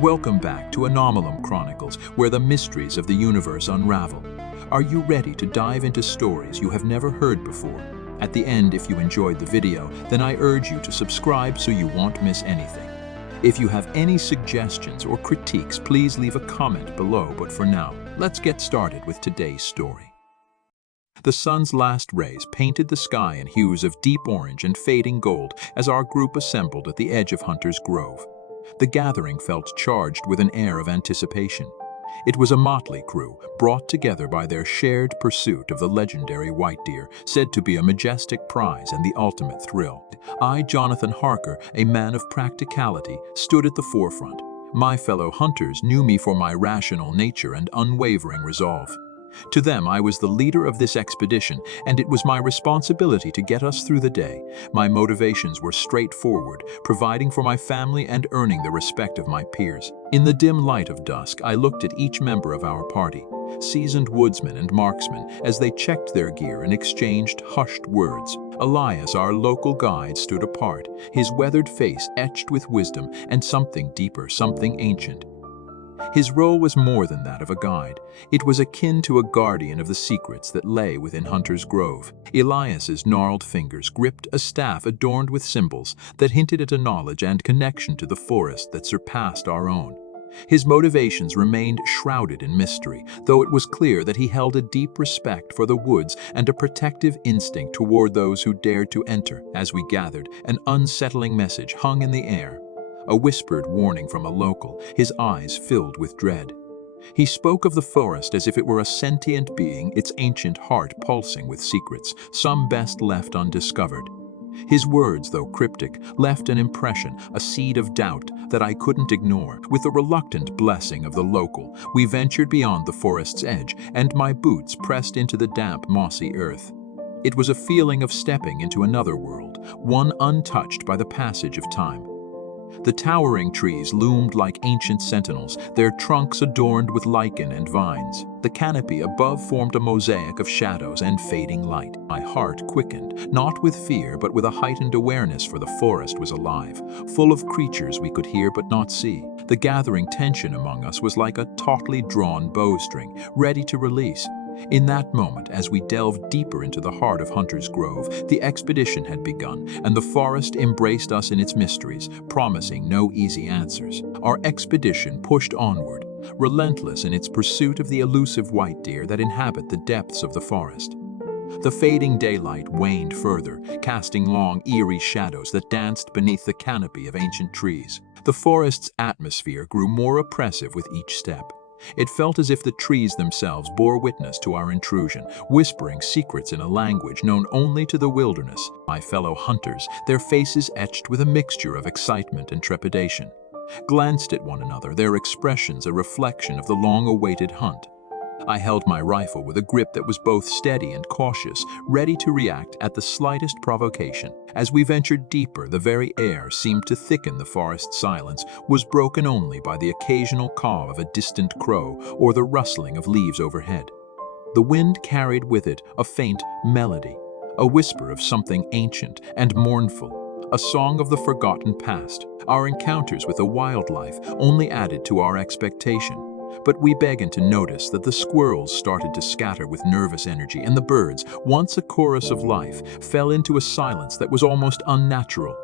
Welcome back to Anomalum Chronicles, where the mysteries of the universe unravel. Are you ready to dive into stories you have never heard before? At the end, if you enjoyed the video, then I urge you to subscribe so you won't miss anything. If you have any suggestions or critiques, please leave a comment below, but for now, let's get started with today's story. The sun's last rays painted the sky in hues of deep orange and fading gold as our group assembled at the edge of Hunter's Grove. The gathering felt charged with an air of anticipation. It was a motley crew, brought together by their shared pursuit of the legendary white deer, said to be a majestic prize and the ultimate thrill. I, Jonathan Harker, a man of practicality, stood at the forefront. My fellow hunters knew me for my rational nature and unwavering resolve. To them, I was the leader of this expedition, and it was my responsibility to get us through the day. My motivations were straightforward, providing for my family and earning the respect of my peers. In the dim light of dusk, I looked at each member of our party, seasoned woodsmen and marksmen, as they checked their gear and exchanged hushed words. Elias, our local guide, stood apart, his weathered face etched with wisdom and something deeper, something ancient. His role was more than that of a guide. It was akin to a guardian of the secrets that lay within Hunter's Grove. Elias's gnarled fingers gripped a staff adorned with symbols that hinted at a knowledge and connection to the forest that surpassed our own. His motivations remained shrouded in mystery, though it was clear that he held a deep respect for the woods and a protective instinct toward those who dared to enter. As we gathered, an unsettling message hung in the air. A whispered warning from a local, his eyes filled with dread. He spoke of the forest as if it were a sentient being, its ancient heart pulsing with secrets, some best left undiscovered. His words, though cryptic, left an impression, a seed of doubt that I couldn't ignore. With the reluctant blessing of the local, we ventured beyond the forest's edge, and my boots pressed into the damp, mossy earth. It was a feeling of stepping into another world, one untouched by the passage of time. The towering trees loomed like ancient sentinels, their trunks adorned with lichen and vines. The canopy above formed a mosaic of shadows and fading light. My heart quickened, not with fear, but with a heightened awareness, for the forest was alive, full of creatures we could hear but not see. The gathering tension among us was like a tautly drawn bowstring, ready to release. In that moment, as we delved deeper into the heart of Hunter's Grove, the expedition had begun, and the forest embraced us in its mysteries, promising no easy answers. Our expedition pushed onward, relentless in its pursuit of the elusive white deer that inhabit the depths of the forest. The fading daylight waned further, casting long, eerie shadows that danced beneath the canopy of ancient trees. The forest's atmosphere grew more oppressive with each step. It felt as if the trees themselves bore witness to our intrusion, whispering secrets in a language known only to the wilderness. My fellow hunters, their faces etched with a mixture of excitement and trepidation, glanced at one another, their expressions a reflection of the long-awaited hunt. I held my rifle with a grip that was both steady and cautious, ready to react at the slightest provocation. As we ventured deeper, the very air seemed to thicken. The forest's silence was broken only by the occasional caw of a distant crow or the rustling of leaves overhead. The wind carried with it a faint melody, a whisper of something ancient and mournful, a song of the forgotten past. Our encounters with the wildlife only added to our expectation. But we began to notice that the squirrels started to scatter with nervous energy, and the birds, once a chorus of life, fell into a silence that was almost unnatural.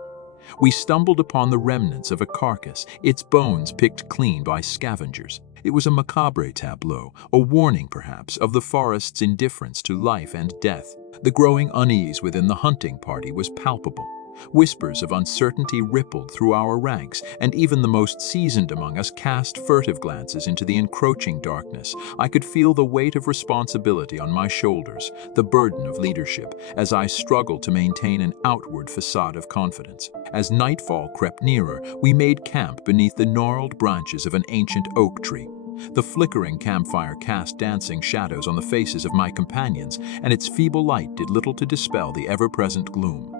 We stumbled upon the remnants of a carcass, its bones picked clean by scavengers. It was a macabre tableau, a warning perhaps of the forest's indifference to life and death. The growing unease within the hunting party was palpable. Whispers of uncertainty rippled through our ranks, and even the most seasoned among us cast furtive glances into the encroaching darkness. I could feel the weight of responsibility on my shoulders, the burden of leadership, as I struggled to maintain an outward facade of confidence. As nightfall crept nearer, we made camp beneath the gnarled branches of an ancient oak tree. The flickering campfire cast dancing shadows on the faces of my companions, and its feeble light did little to dispel the ever-present gloom.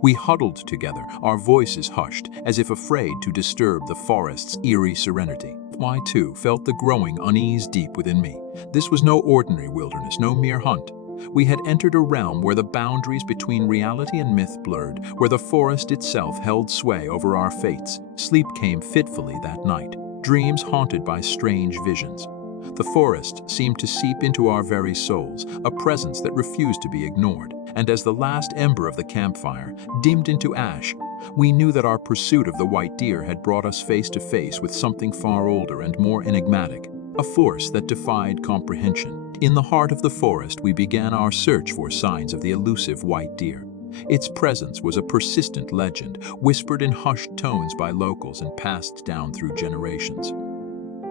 We huddled together, our voices hushed, as if afraid to disturb the forest's eerie serenity. I, too, felt the growing unease deep within me. This was no ordinary wilderness, no mere hunt. We had entered a realm where the boundaries between reality and myth blurred, where the forest itself held sway over our fates. Sleep came fitfully that night. dreams haunted by strange visions. The forest seemed to seep into our very souls, a presence that refused to be ignored. And as the last ember of the campfire dimmed into ash, we knew that our pursuit of the white deer had brought us face to face with something far older and more enigmatic, a force that defied comprehension. In the heart of the forest, we began our search for signs of the elusive white deer. Its presence was a persistent legend, whispered in hushed tones by locals and passed down through generations.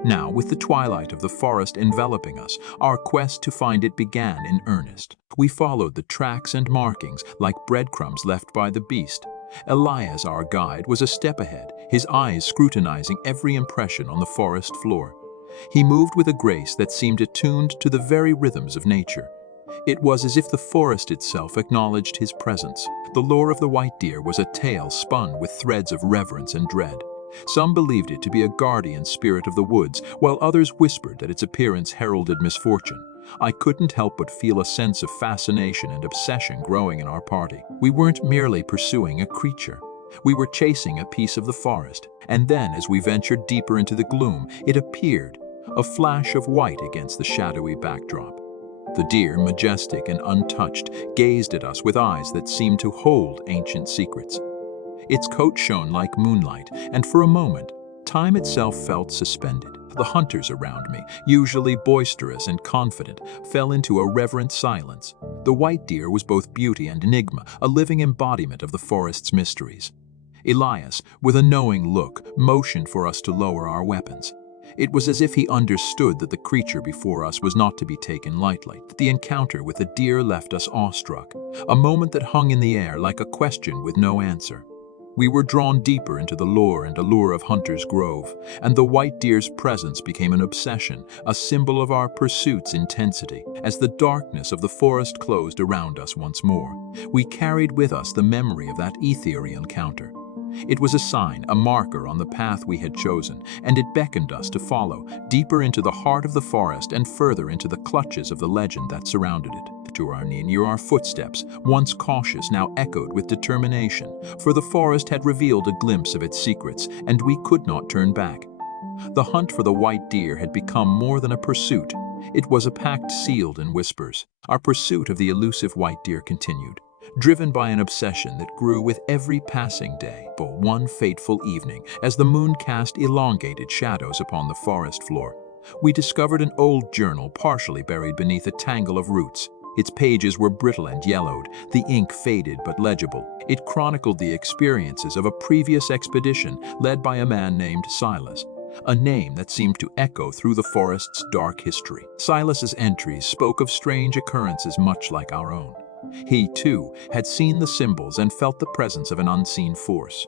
Now, with the twilight of the forest enveloping us, our quest to find it began in earnest. We followed the tracks and markings like breadcrumbs left by the beast. Elias, our guide, was a step ahead, his eyes scrutinizing every impression on the forest floor. He moved with a grace that seemed attuned to the very rhythms of nature. It was as if the forest itself acknowledged his presence. The lore of the white deer was a tale spun with threads of reverence and dread. Some believed it to be a guardian spirit of the woods, while others whispered that its appearance heralded misfortune. I couldn't help but feel a sense of fascination and obsession growing in our party. We weren't merely pursuing a creature. We were chasing a piece of the forest. And then, as we ventured deeper into the gloom, it appeared, a flash of white against the shadowy backdrop. The deer, majestic and untouched, gazed at us with eyes that seemed to hold ancient secrets. Its coat shone like moonlight, and for a moment, time itself felt suspended. The hunters around me, usually boisterous and confident, fell into a reverent silence. The white deer was both beauty and enigma, a living embodiment of the forest's mysteries. Elias, with a knowing look, motioned for us to lower our weapons. It was as if he understood that the creature before us was not to be taken lightly. The encounter with the deer left us awestruck, a moment that hung in the air like a question with no answer. We were drawn deeper into the lore and allure of Hunter's Grove, and the white deer's presence became an obsession, a symbol of our pursuit's intensity. As the darkness of the forest closed around us once more, we carried with us the memory of that ethereal encounter. It was a sign, a marker on the path we had chosen, and it beckoned us to follow, deeper into the heart of the forest and further into the clutches of the legend that surrounded it. To our near our footsteps, once cautious, now echoed with determination, for the forest had revealed a glimpse of its secrets, and we could not turn back. The hunt for the white deer had become more than a pursuit. It was a pact sealed in whispers. Our pursuit of the elusive white deer continued, driven by an obsession that grew with every passing day. But one fateful evening, as the moon cast elongated shadows upon the forest floor, we discovered an old journal partially buried beneath a tangle of roots. Its pages were brittle and yellowed, the ink faded but legible. It chronicled the experiences of a previous expedition led by a man named Silas, a name that seemed to echo through the forest's dark history. Silas's entries spoke of strange occurrences much like our own. He, too, had seen the symbols and felt the presence of an unseen force.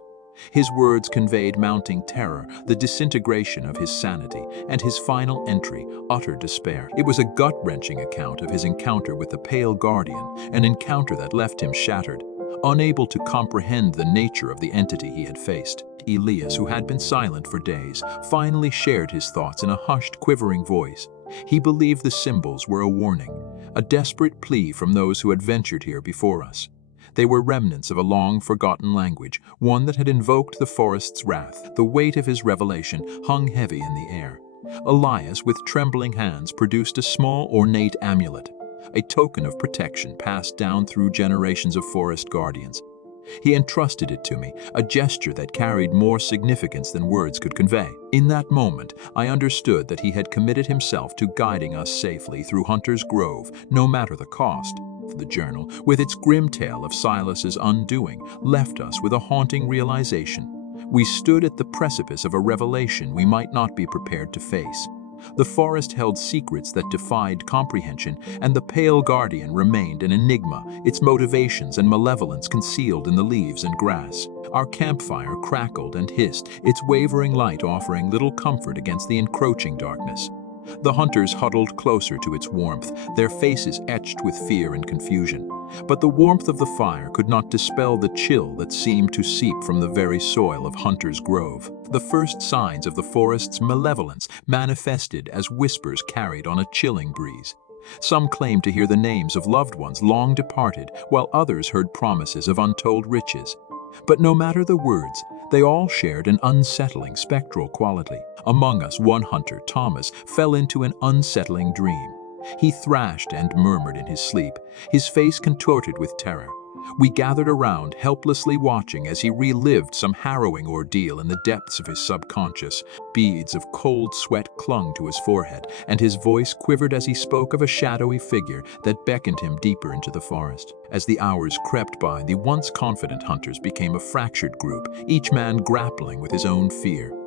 His words conveyed mounting terror, the disintegration of his sanity, and his final entry, utter despair. It was a gut-wrenching account of his encounter with the Pale Guardian, an encounter that left him shattered, unable to comprehend the nature of the entity he had faced. Elias, who had been silent for days, finally shared his thoughts in a hushed, quivering voice. He believed the symbols were a warning, a desperate plea from those who had ventured here before us. They were remnants of a long-forgotten language, one that had invoked the forest's wrath. The weight of his revelation hung heavy in the air. Elias, with trembling hands, produced a small, ornate amulet, a token of protection passed down through generations of forest guardians. He entrusted it to me, a gesture that carried more significance than words could convey. In that moment, I understood that he had committed himself to guiding us safely through Hunter's Grove, no matter the cost. The journal, with its grim tale of Silas's undoing, left us with a haunting realization. We stood at the precipice of a revelation we might not be prepared to face. The forest held secrets that defied comprehension, and the Pale Guardian remained an enigma, its motivations and malevolence concealed in the leaves and grass. Our campfire crackled and hissed, its wavering light offering little comfort against the encroaching darkness. The hunters huddled closer to its warmth, their faces etched with fear and confusion. But the warmth of the fire could not dispel the chill that seemed to seep from the very soil of Hunter's Grove. The first signs of the forest's malevolence manifested as whispers carried on a chilling breeze. Some claimed to hear the names of loved ones long departed, while others heard promises of untold riches. But no matter the words, They all shared an unsettling spectral quality. Among us, one hunter, Thomas, fell into an unsettling dream. He thrashed and murmured in his sleep, his face contorted with terror. We gathered around, helplessly watching as he relived some harrowing ordeal in the depths of his subconscious. Beads of cold sweat clung to his forehead, and his voice quivered as he spoke of a shadowy figure that beckoned him deeper into the forest. As the hours crept by, the once confident hunters became a fractured group, each man grappling with his own fear.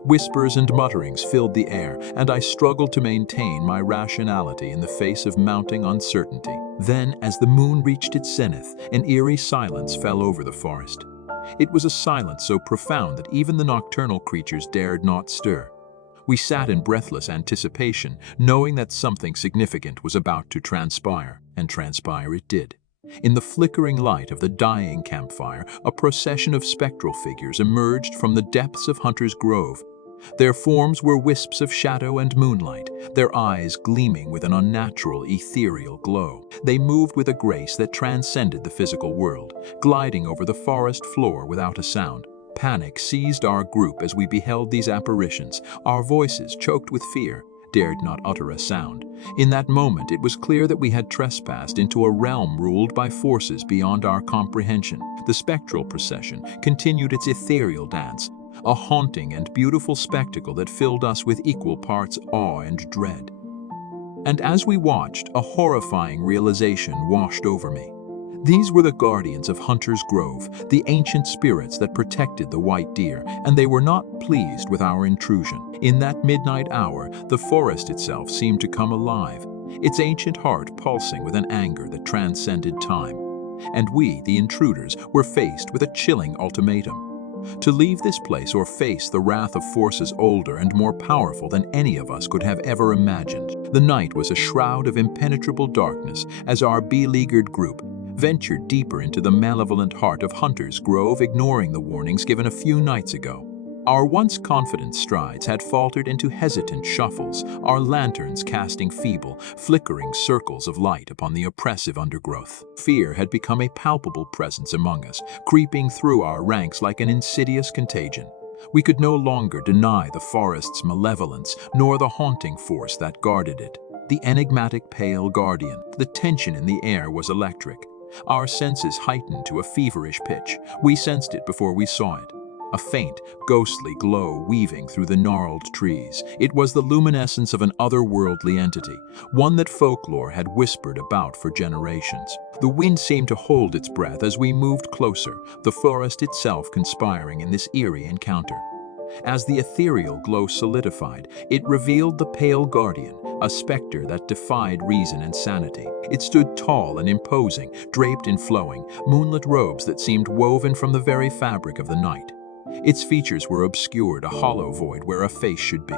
Whispers and mutterings filled the air, and I struggled to maintain my rationality in the face of mounting uncertainty. Then, as the moon reached its zenith, an eerie silence fell over the forest. It was a silence so profound that even the nocturnal creatures dared not stir. We sat in breathless anticipation, knowing that something significant was about to transpire, and transpire it did. In the flickering light of the dying campfire, a procession of spectral figures emerged from the depths of Hunter's Grove. Their forms were wisps of shadow and moonlight, their eyes gleaming with an unnatural, ethereal glow. They moved with a grace that transcended the physical world, gliding over the forest floor without a sound. Panic seized our group as we beheld these apparitions. Our voices, choked with fear, dared not utter a sound. In that moment, it was clear that we had trespassed into a realm ruled by forces beyond our comprehension. The spectral procession continued its ethereal dance, a haunting and beautiful spectacle that filled us with equal parts awe and dread. And as we watched, a horrifying realization washed over me. These were the guardians of Hunter's Grove, the ancient spirits that protected the white deer, and they were not pleased with our intrusion. In that midnight hour, the forest itself seemed to come alive, its ancient heart pulsing with an anger that transcended time. And we, the intruders, were faced with a chilling ultimatum: to leave this place or face the wrath of forces older and more powerful than any of us could have ever imagined. The night was a shroud of impenetrable darkness as our beleaguered group ventured deeper into the malevolent heart of Hunter's Grove, ignoring the warnings given a few nights ago. Our once confident strides had faltered into hesitant shuffles, our lanterns casting feeble, flickering circles of light upon the oppressive undergrowth. Fear had become a palpable presence among us, creeping through our ranks like an insidious contagion. We could no longer deny the forest's malevolence, nor the haunting force that guarded it. The enigmatic pale guardian. The tension in the air was electric. Our senses heightened to a feverish pitch. We sensed it before we saw it. A faint, ghostly glow weaving through the gnarled trees. It was the luminescence of an otherworldly entity, one that folklore had whispered about for generations. The wind seemed to hold its breath as we moved closer, the forest itself conspiring in this eerie encounter. As the ethereal glow solidified, it revealed the pale guardian, a specter that defied reason and sanity. It stood tall and imposing, draped in flowing, moonlit robes that seemed woven from the very fabric of the night. Its features were obscured, a hollow void where a face should be.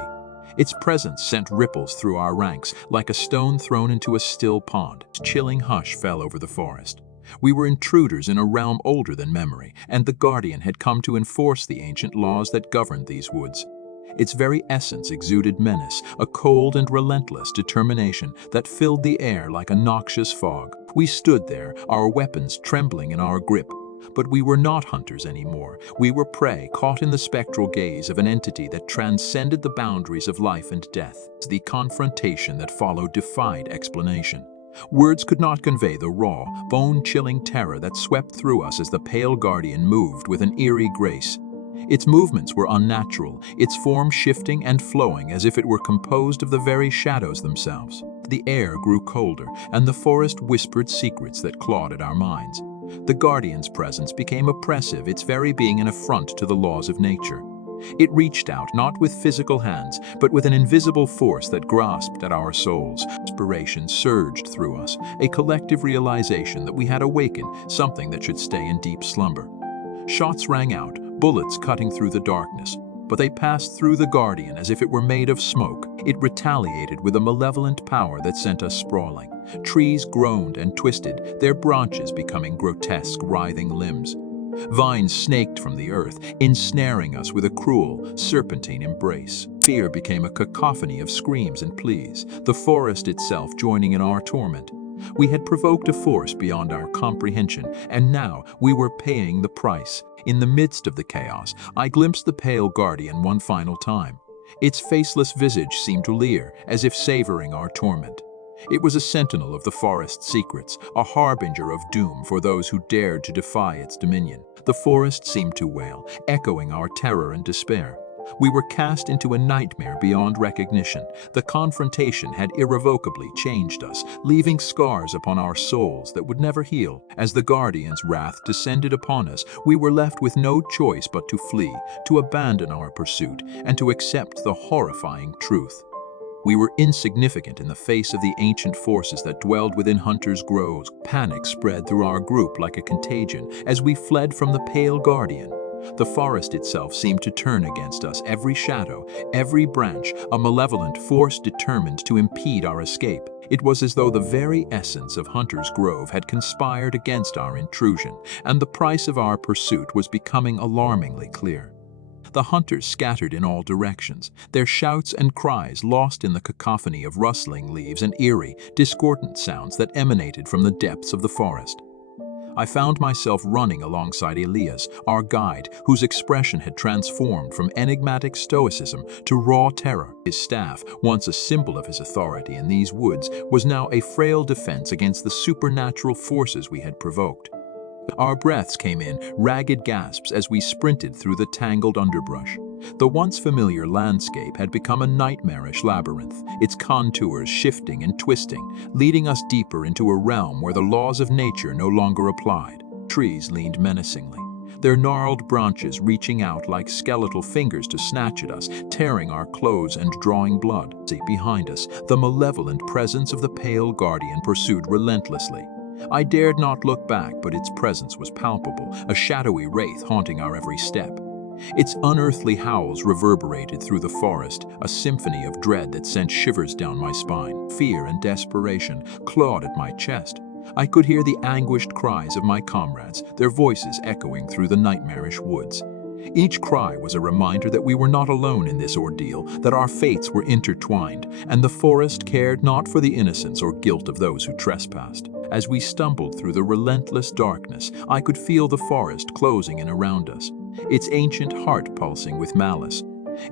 Its presence sent ripples through our ranks, like a stone thrown into a still pond. A chilling hush fell over the forest. We were intruders in a realm older than memory, and the Guardian had come to enforce the ancient laws that governed these woods. Its very essence exuded menace, a cold and relentless determination that filled the air like a noxious fog. We stood there, our weapons trembling in our grip. But we were not hunters anymore. We were prey, caught in the spectral gaze of an entity that transcended the boundaries of life and death. The confrontation that followed defied explanation. Words could not convey the raw, bone-chilling terror that swept through us as the pale guardian moved with an eerie grace. Its movements were unnatural, its form shifting and flowing as if it were composed of the very shadows themselves. The air grew colder, and the forest whispered secrets that clawed at our minds. The Guardian's presence became oppressive, its very being an affront to the laws of nature. It reached out, not with physical hands, but with an invisible force that grasped at our souls. Inspiration surged through us, a collective realization that we had awakened something that should stay in deep slumber. Shots rang out, bullets cutting through the darkness, but they passed through the Guardian as if it were made of smoke. It retaliated with a malevolent power that sent us sprawling. Trees groaned and twisted, their branches becoming grotesque, writhing limbs. Vines snaked from the earth, ensnaring us with a cruel, serpentine embrace. Fear became a cacophony of screams and pleas, the forest itself joining in our torment. We had provoked a force beyond our comprehension, and now we were paying the price. In the midst of the chaos, I glimpsed the pale guardian one final time. Its faceless visage seemed to leer, as if savoring our torment. It was a sentinel of the forest's secrets, a harbinger of doom for those who dared to defy its dominion. The forest seemed to wail, echoing our terror and despair. We were cast into a nightmare beyond recognition. The confrontation had irrevocably changed us, leaving scars upon our souls that would never heal. As the Guardian's wrath descended upon us, we were left with no choice but to flee, to abandon our pursuit, and to accept the horrifying truth. We were insignificant in the face of the ancient forces that dwelled within Hunter's Groves. Panic spread through our group like a contagion as we fled from the pale guardian. The forest itself seemed to turn against us, every shadow, every branch, a malevolent force determined to impede our escape. It was as though the very essence of Hunter's Grove had conspired against our intrusion, and the price of our pursuit was becoming alarmingly clear. The hunters scattered in all directions, their shouts and cries lost in the cacophony of rustling leaves and eerie, discordant sounds that emanated from the depths of the forest. I found myself running alongside Elias, our guide, whose expression had transformed from enigmatic stoicism to raw terror. His staff, once a symbol of his authority in these woods, was now a frail defense against the supernatural forces we had provoked. Our breaths came in ragged gasps as we sprinted through the tangled underbrush. The once familiar landscape had become a nightmarish labyrinth, its contours shifting and twisting, leading us deeper into a realm where the laws of nature no longer applied. Trees leaned menacingly, their gnarled branches reaching out like skeletal fingers to snatch at us, tearing our clothes and drawing blood. Behind us, the malevolent presence of the pale guardian pursued relentlessly. I dared not look back, but its presence was palpable, a shadowy wraith haunting our every step. Its unearthly howls reverberated through the forest, a symphony of dread that sent shivers down my spine. Fear and desperation clawed at my chest. I could hear the anguished cries of my comrades, their voices echoing through the nightmarish woods. Each cry was a reminder that we were not alone in this ordeal, that our fates were intertwined, and the forest cared not for the innocence or guilt of those who trespassed. As we stumbled through the relentless darkness, I could feel the forest closing in around us, its ancient heart pulsing with malice.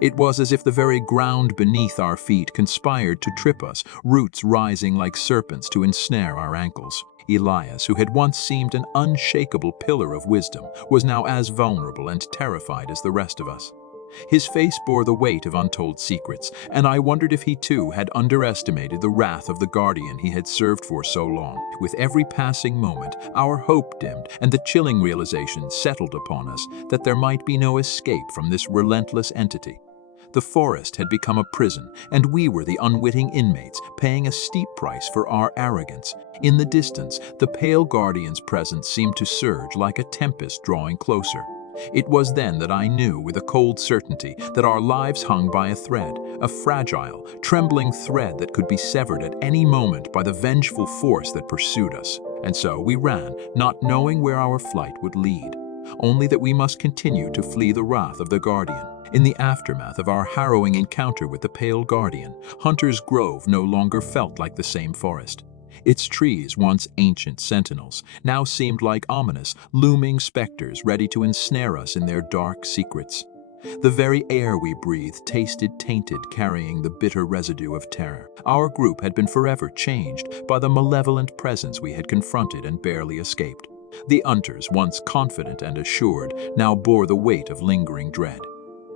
It was as if the very ground beneath our feet conspired to trip us, roots rising like serpents to ensnare our ankles. Elias, who had once seemed an unshakable pillar of wisdom, was now as vulnerable and terrified as the rest of us. His face bore the weight of untold secrets, and I wondered if he too had underestimated the wrath of the guardian he had served for so long. With every passing moment, our hope dimmed, and the chilling realization settled upon us that there might be no escape from this relentless entity. The forest had become a prison, and we were the unwitting inmates, paying a steep price for our arrogance. In the distance, the pale guardian's presence seemed to surge like a tempest drawing closer. It was then that I knew with a cold certainty that our lives hung by a thread, a fragile, trembling thread that could be severed at any moment by the vengeful force that pursued us. And so we ran, not knowing where our flight would lead, only that we must continue to flee the wrath of the guardian. In the aftermath of our harrowing encounter with the pale guardian, Hunter's Grove no longer felt like the same forest. Its trees, once ancient sentinels, now seemed like ominous, looming specters ready to ensnare us in their dark secrets. The very air we breathed tasted tainted, carrying the bitter residue of terror. Our group had been forever changed by the malevolent presence we had confronted and barely escaped. The hunters, once confident and assured, now bore the weight of lingering dread.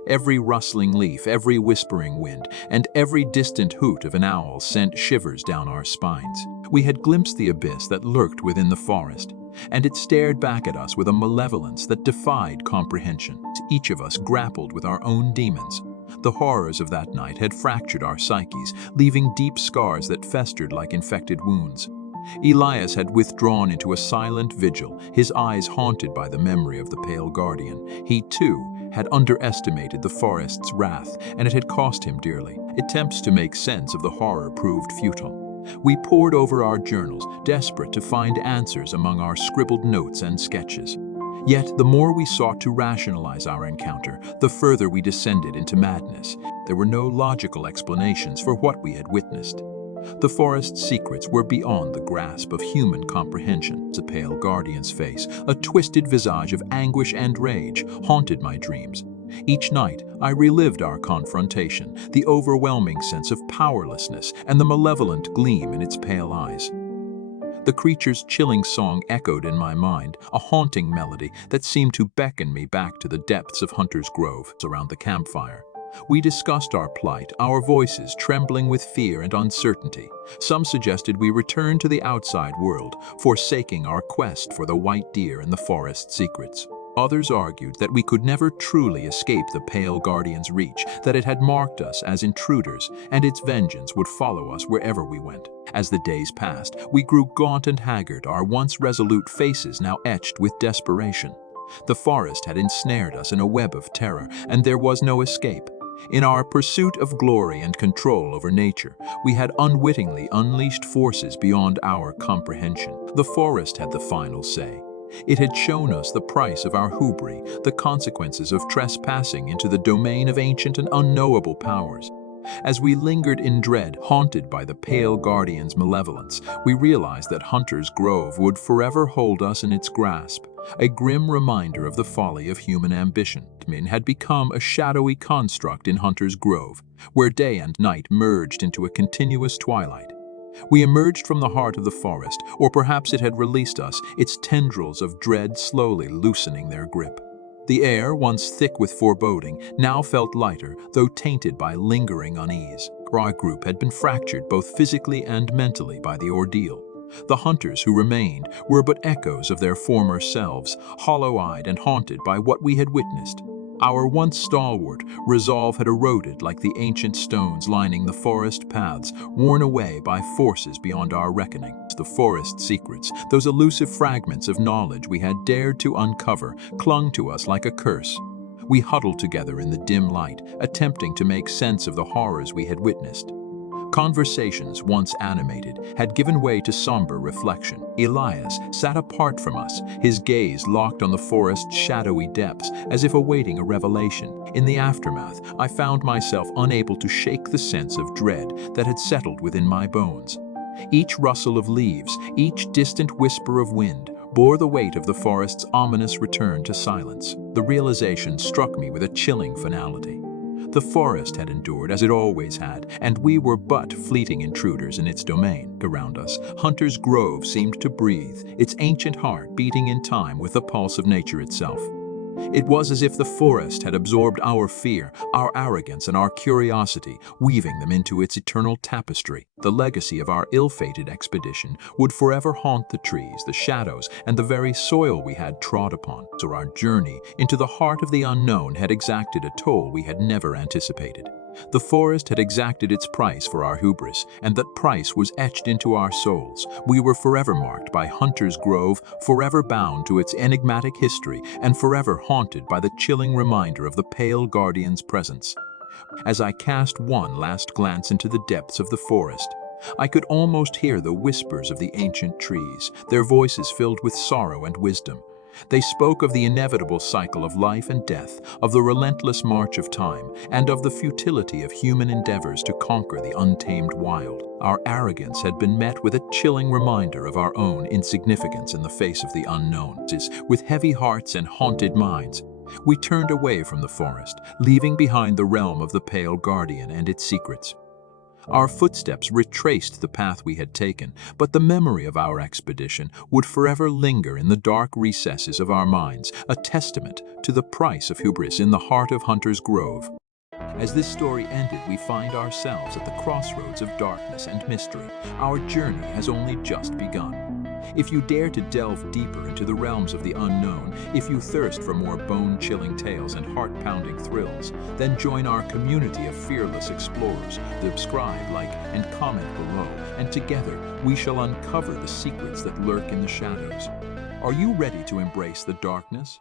Every rustling leaf, every whispering wind, and every distant hoot of an owl sent shivers down our spines. We had glimpsed the abyss that lurked within the forest, and it stared back at us with a malevolence that defied comprehension. Each of us grappled with our own demons. The horrors of that night had fractured our psyches, leaving deep scars that festered like infected wounds. Elias had withdrawn into a silent vigil, his eyes haunted by the memory of the pale guardian. He, too, had underestimated the forest's wrath, and it had cost him dearly. Attempts to make sense of the horror proved futile. We pored over our journals, desperate to find answers among our scribbled notes and sketches. Yet, the more we sought to rationalize our encounter, the further we descended into madness. There were no logical explanations for what we had witnessed. The forest's secrets were beyond the grasp of human comprehension. The pale guardian's face, a twisted visage of anguish and rage, haunted my dreams. Each night, I relived our confrontation, the overwhelming sense of powerlessness and the malevolent gleam in its pale eyes. The creature's chilling song echoed in my mind, a haunting melody that seemed to beckon me back to the depths of Hunter's Grove around the campfire. We discussed our plight, our voices trembling with fear and uncertainty. Some suggested we return to the outside world, forsaking our quest for the white deer and the forest's secrets. Others argued that we could never truly escape the pale guardian's reach, that it had marked us as intruders, and its vengeance would follow us wherever we went. As the days passed, we grew gaunt and haggard, our once resolute faces now etched with desperation. The forest had ensnared us in a web of terror, and there was no escape. In our pursuit of glory and control over nature, we had unwittingly unleashed forces beyond our comprehension. The forest had the final say. It had shown us the price of our hubris, the consequences of trespassing into the domain of ancient and unknowable powers. As we lingered in dread, haunted by the pale guardian's malevolence, we realized that Hunter's Grove would forever hold us in its grasp, a grim reminder of the folly of human ambition. Min had become a shadowy construct in Hunter's Grove, where day and night merged into a continuous twilight. We emerged from the heart of the forest, or perhaps it had released us, its tendrils of dread slowly loosening their grip. The air, once thick with foreboding, now felt lighter, though tainted by lingering unease. Our group had been fractured both physically and mentally by the ordeal. The hunters who remained were but echoes of their former selves, hollow-eyed and haunted by what we had witnessed. Our once stalwart resolve had eroded like the ancient stones lining the forest paths, worn away by forces beyond our reckoning. The forest secrets, those elusive fragments of knowledge we had dared to uncover, clung to us like a curse. We huddled together in the dim light, attempting to make sense of the horrors we had witnessed. Conversations, once animated, had given way to somber reflection. Elias sat apart from us, his gaze locked on the forest's shadowy depths, as if awaiting a revelation. In the aftermath, I found myself unable to shake the sense of dread that had settled within my bones. Each rustle of leaves, each distant whisper of wind, bore the weight of the forest's ominous return to silence. The realization struck me with a chilling finality. The forest had endured as it always had, and we were but fleeting intruders in its domain. Around us, Hunter's Grove seemed to breathe, its ancient heart beating in time with the pulse of nature itself. It was as if the forest had absorbed our fear, our arrogance, and our curiosity, weaving them into its eternal tapestry. The legacy of our ill-fated expedition would forever haunt the trees, the shadows, and the very soil we had trod upon. So our journey into the heart of the unknown had exacted a toll we had never anticipated. The forest had exacted its price for our hubris, and that price was etched into our souls. We were forever marked by Hunter's Grove, forever bound to its enigmatic history, and forever haunted by the chilling reminder of the pale guardian's presence. As I cast one last glance into the depths of the forest, I could almost hear the whispers of the ancient trees, their voices filled with sorrow and wisdom. They spoke of the inevitable cycle of life and death, of the relentless march of time, and of the futility of human endeavors to conquer the untamed wild. Our arrogance had been met with a chilling reminder of our own insignificance in the face of the unknown. With heavy hearts and haunted minds, we turned away from the forest, leaving behind the realm of the pale guardian and its secrets. Our footsteps retraced the path we had taken, but the memory of our expedition would forever linger in the dark recesses of our minds, a testament to the price of hubris in the heart of Hunter's Grove. As this story ended, we find ourselves at the crossroads of darkness and mystery. Our journey has only just begun. If you dare to delve deeper into the realms of the unknown, if you thirst for more bone-chilling tales and heart-pounding thrills, then join our community of fearless explorers. Subscribe, like, and comment below, and together we shall uncover the secrets that lurk in the shadows. Are you ready to embrace the darkness?